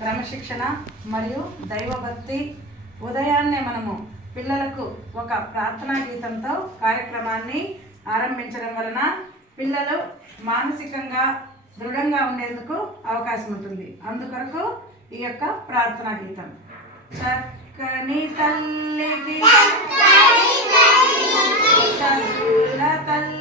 క్రమశిక్షణ మరియు దైవభక్తి. ఉదయాన్నే మనము పిల్లలకు ఒక ప్రార్థనా గీతంతో కార్యక్రమాన్ని ఆరంభించడం వలన పిల్లలు మానసికంగా దృఢంగా ఉండేందుకు అవకాశం ఉంటుంది. అందుకొరకు ఈ యొక్క ప్రార్థనా గీతం. చక్కని తల్లికి చల్ల తల్లి